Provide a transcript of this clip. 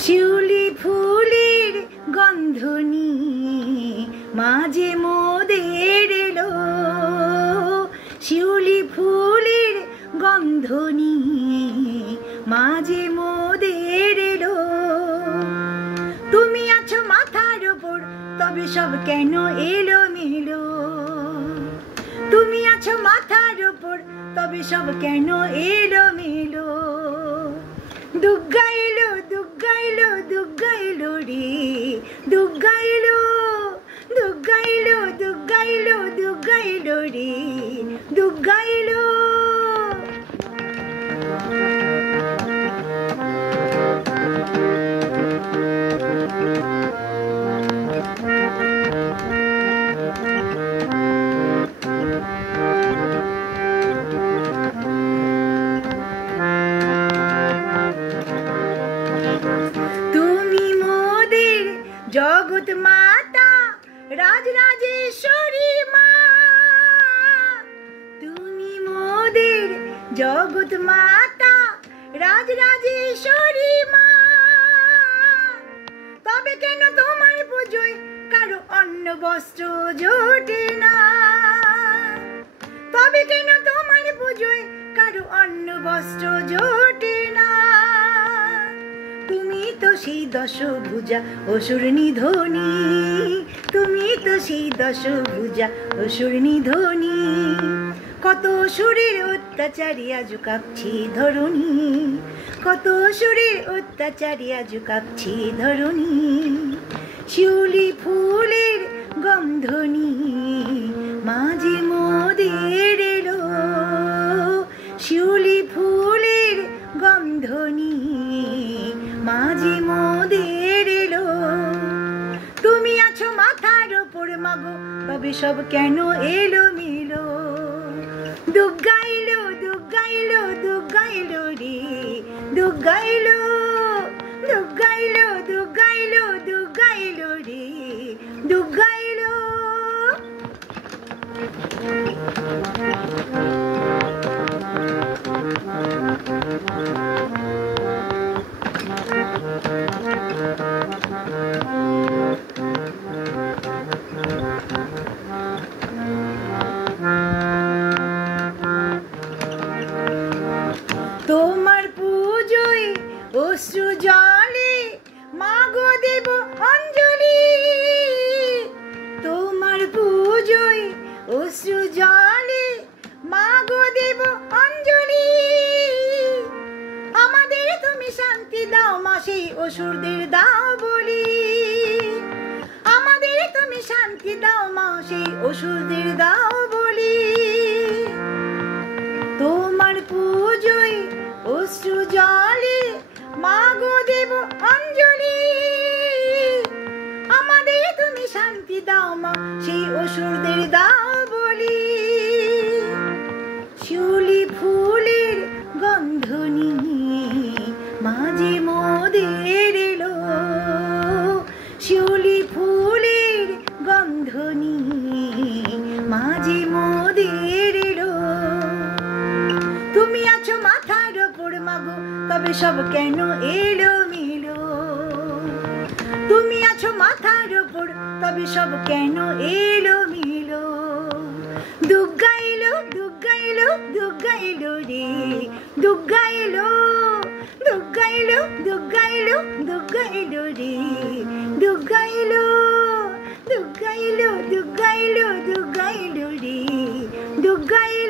শিউলি ফুলের গন্ধ নিয়ে মাঝে মোদের এলো, শিউলি ফুলের গন্ধ নিয়ে মাঝে মোদের এলো। তুমি আছো মাথার ওপর তবে সব কেন এলোমেলো, তুমি আছো মাথার ওপর তবে সব কেন এলোমেলো। দুগ্গা এলো দুগ্গা এলো দুগ্গা এলো রে, দুগ্গা এলো দুগ্গা এলো দুগ্গা এলো দুগ্গা এলো রে, দুগ্গা এলো। জগৎ মাতা রাজরাজেশ্বরী মা, তুমি মোদের জগৎ মাতা রাজরাজেশ্বরী মা। তবে কেন তোমার পুজোয় কারো অন্ন বস্ত্র জোটে না, তবে কেন তোমার পুজোয় কারো অন্ন বস্ত্র জোটে না। তুমি তো সেই দশভুজা অসুর নিধনী, তুমি তো সেই দশভুজা অসুর নিধনী। কত অসুরের অত্যাচারী আজ কাঁপছি ধরণী, কত অসুরের অত্যাচারী আজ কাঁপছি ধরণী। শিউলি ফুলের গন্ধ নিয়ে মাঝে মোদের এলো, শিউলি ফুলের গন্ধ নিয়ে মাঝে মোদের এলো। তুমি আছো মাথার ওপর মাগো তবে সব কেন এলোমেলো। দুগ্গা এলো দুগ্গা এলো দুগ্গা এলো রে, দুগ্গা এলো দুগ্গা এলো দুগ্গা এলো দুগ্গা এলো রে, দুগ্গা এলো। তোমার পুজোয় অশ্রু জলে মাগো দেব অঞ্জলি, তোমার পুজোয় অশ্রু জলে মাগো দেব অঞ্জলি। আমাদের তুমি শান্তি দাও মা সেই অসুরদের দাও বলি, আমাদের তুমি শান্তি দাও মা সেই অসুরদের দাও বলি। তোমার পুজোয় অশ্রু জলে মাগো দেব অঞ্জলি, আমাদের তুমি শান্তি দাও মা সেই অসুরদের দাও বলি। শিউলি ফুলের গন্ধ নিয়ে মাঝে মোদের এলো, শিউলি ফুলের গন্ধ নিয়ে মাঝে মোদের এলো। তুমি আছো মাথার ওপর মাগো তবে সব কেন এলোমেলো, তুমি আছো মাথার ওপর তবে সব কেন এলোমেলো। দুগ্গা এলো দুগ্গা এলো দুগ্গা এলো রে, দুগ্গা এলো দুগ্গা এলো দুগ্গা এলো দুগ্গা এলো রে, দুগ্গা এলো দুগ্গা এলো দুগ্গা এলো দুগ্গা এলো রে, দুগ্গা এলো।